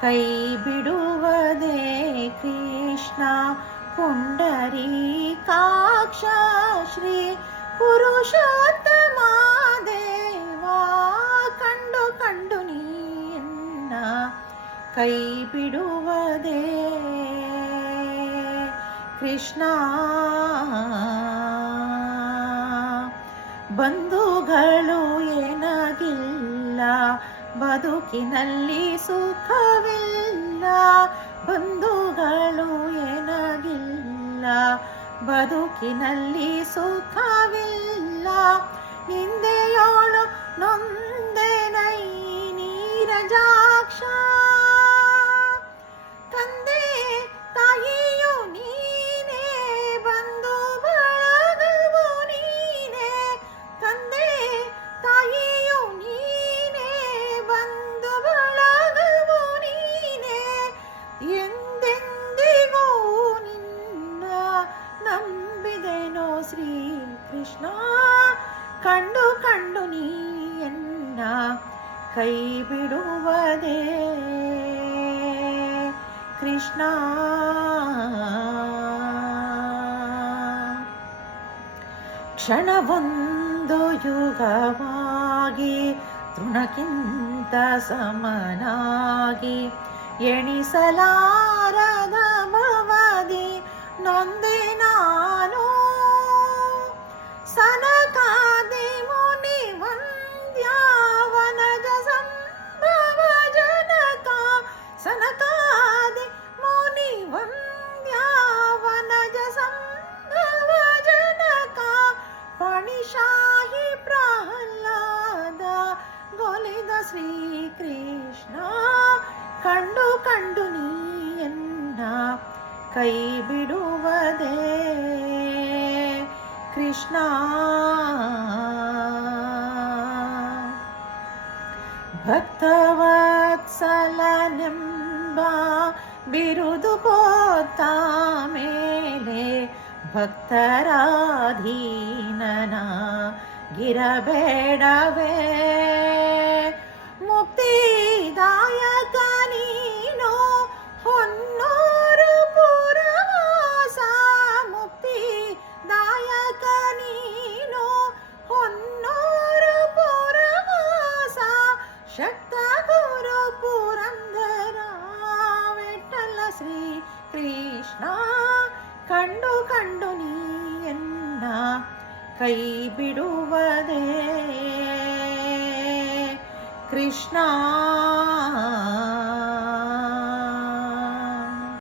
ಕೈ ಬಿಡುವುದೇ ಕೃಷ್ಣ ಪುಂಡರೀಕಾಕ್ಷ ಶ್ರೀ ಪುರುಷೋತ್ತಮ ದೇವ ಕಂಡು ಕಂಡು ನೀನ್ನ ಕೈ ಬಿಡುವುದೇ ಕೃಷ್ಣ. ಬಂಧುಗಳು ಏನಾಗಿಲ್ಲ ಬದುಕಿನಲ್ಲಿ ಸುಖವಿಲ್ಲ, ಬಂಧುಗಳು ಏನಾಗಿಲ್ಲ ಬದುಕಿನಲ್ಲಿ ಸುಖವಿಲ್ಲ. ನಿಂದೆಯೋಳು ನೊಂದೆನೈ ನೀರಜಾಕ್ಷ, ತಂದೆ ತಾಯಿಯು ನೀನೇ ಬಂಧು ಬಳಗವು ನೀನೇ, ತಂದೆ ತಾಯಿಯು ನೀನೇ ಬಂಧು ಬಳಗವು ನೀನೇ. ಎಂದೆಂದಿಗೂ ನಿನ್ನ ನಂಬಿದೆನೋ ಶ್ರೀ ಕೃಷ್ಣ, ಕಂಡು ಕಂಡು ನೀಯನ್ನ ಕೈ ಬಿಡುವುದೇ ಕೃಷ್ಣ. ಕ್ಷಣವೊಂದು ಯುಗವಾಗಿ ತೃಣಕ್ಕಿಂತ ಸಮನಾಗಿ ಎಣಿಸಲಾರದ ಭವದಿ ನೊಂದೆ ನಾನು. ಸನಕಾದಿ ಮುನಿ ವಂದ್ಯಾವನಜ ಸಂಭವ ಜನಕ, ಸನಕಾದಿ ಮುನಿ ವಂದ್ಯಾವನಜ ಸಂಭವ ಜನಕ. ಪಣಿಶಾಹಿ ಪ್ರಹ್ಲಾದ ಗೊಲಿದ ಶ್ರೀಕೃಷ್ಣ, ಕಂಡು ಕಂಡು ನೀಯನ್ನ ಕೈ ಬಿಡುವುದೇ ಕೃಷ್ಣ. ಭಕ್ತವತ್ಸಲನೆಂಬ ಬಿರುದು ಪೋತ ಮೇಲೆ ಭಕ್ತರಾಧೀನನ ಗಿರಬೇಡವೇ. ಮುಕ್ತಿದಾಯಕ ನೀನು ಹೊನ್ನೂರು ಪುರವಾಸ, ಮುಕ್ತಿದಾಯಕ ನೀನು ಹೊನ್ನೂರು ಪುರವಾಸ. ಶಕ್ತ ಗುರು ಪುರಂದರ ವಿಠಲ ಶ್ರೀ ಕೃಷ್ಣ, ಕಂಡು ಕಂಡು ನೀಯನ್ನ ಕೈ ಬಿಡುವುದೇ ಕೃಷ್ಣ.